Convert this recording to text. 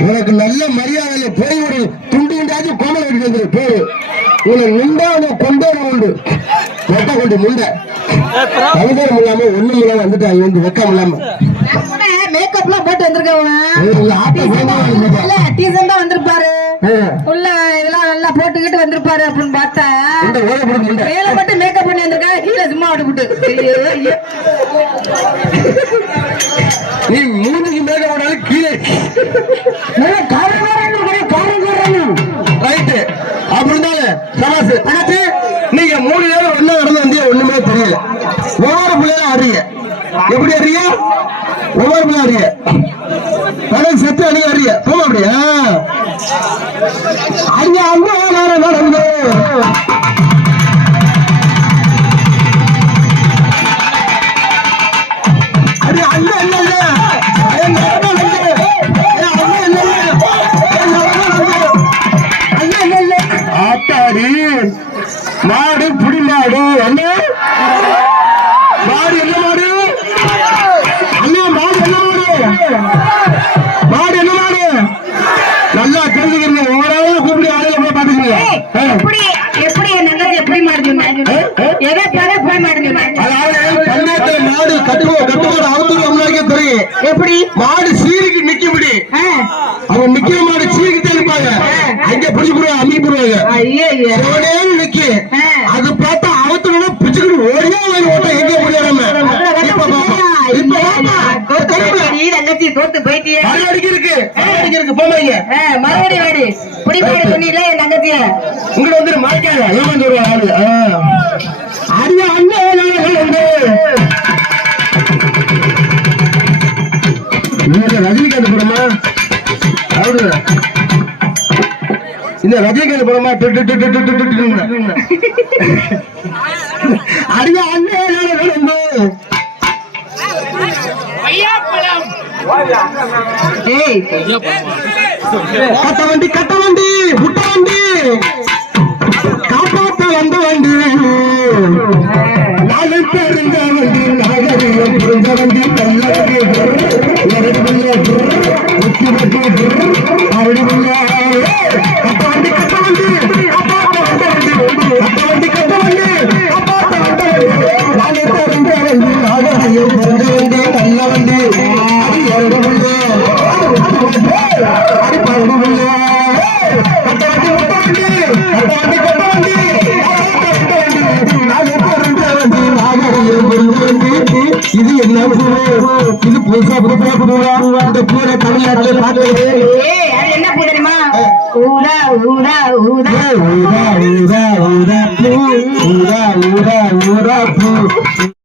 உனக்கு நல்ல மரியாதையில போய் ஒரு துண்டு துண்டாச்சும் கோமல் எடுத்து வந்துரு போய் உனக்கு நின்றா உனக்கு கொண்டே உண்டு வெட்ட கொண்டு முண்டை கலகரம் இல்லாம ஒண்ணும் இல்லாம வந்துட்டாங்க வந்து வெக்கம் இல்லாம. மேக்கப்லாம் போட்டு வந்திருக்கவன்? இல்ல டீசெண்டா வந்திருப்பாரு. உள்ள இதெல்லாம் நல்லா போட்டுக்கிட்டு வந்திருப்பாரு அப்படின்னு பார்த்தா மேல மட்டும் மேக்கப் பண்ணி வந்திருக்காரு. கீழே சும்மா விட்டு நீ மூஞ்சிக்கு மேல போனாலும் கீழே ரைட்டு அப்படி இருந்தாலும் சமாசு நீங்க மூணு நேரம் ஒண்ணா நடந்து வந்தியா ஒண்ணுமே தெரியல. ஒவ்வொரு பிள்ளைகளும் அறிய எப்படி அறிய ஒவ்வொரு அறிய கடன் செத்து அணி அறிய போமா அப்படியா ஐயா அம்மா நடந்து. அடி மாடு புடி மாடு என்ன மாடு என்ன மாடு? என்ன மாடு என்ன மாடு? நல்லா தெரிஞ்சுக்கிறீங்க. ஓராவது கூப்பிடி ஆளுங்க போய் பாத்துக்கிறீங்க எப்படி எப்படி என் தங்கச்சி எப்படி மாறுது எதை தர போய் அதாவது மாடு கட்டுக்கோ கட்டுக்கோட அவதூறு அவங்களுக்கே தெரியும். எப்படி? மாடு சீருக்கு நிக்கும்படி. ஆ, அவன் நிக்கிற மாடு சீக்கிட்டே இருப்பாங்க. அங்க பிடிச்சு போடுவாங்க அம்மி போடுவாங்க நிக்கி. அது பார்த்தா அவத்தோட பிச்சுக்கிட்டு ஓடியா தோத்து போயிட்டியே மறுபடிக்கு இருக்கு மறுபடிக்கு இருக்கு போமாங்க ஆ, மறுபடியும் வாடி புடிப்பாடு சொன்னீல என் தங்கச்சிய இங்கிட்ட வந்து மாட்டாங்க ஏமாந்து வருவா ஆளு ஆ. அடியா அண்ணன் ரஜினிகாந்த் படமா அவரு இந்த ரஜினிகாந்த் படமா. அடியா அண்ணன் வந்து ஏய் கட்ட வண்டி கட்ட வண்டி புட்ட வண்டி. காப்பாத்த வந்த வண்டி. நாலு தெரிஞ்ச வண்டி நாகரிகம் புரிஞ்ச வண்டி நல்ல வண்டி இரண்டு வண்டி முக்கி இது புதுசா புதுசா புதுவா இந்த பூரை தமிழ்நாட்டில் பார்க்கறது என்ன பூ தெரியுமா ஊதா ஊதா ஊதா ஊதா ஊதா ஊதா பூ ஊதா ஊதா ஊதா பூ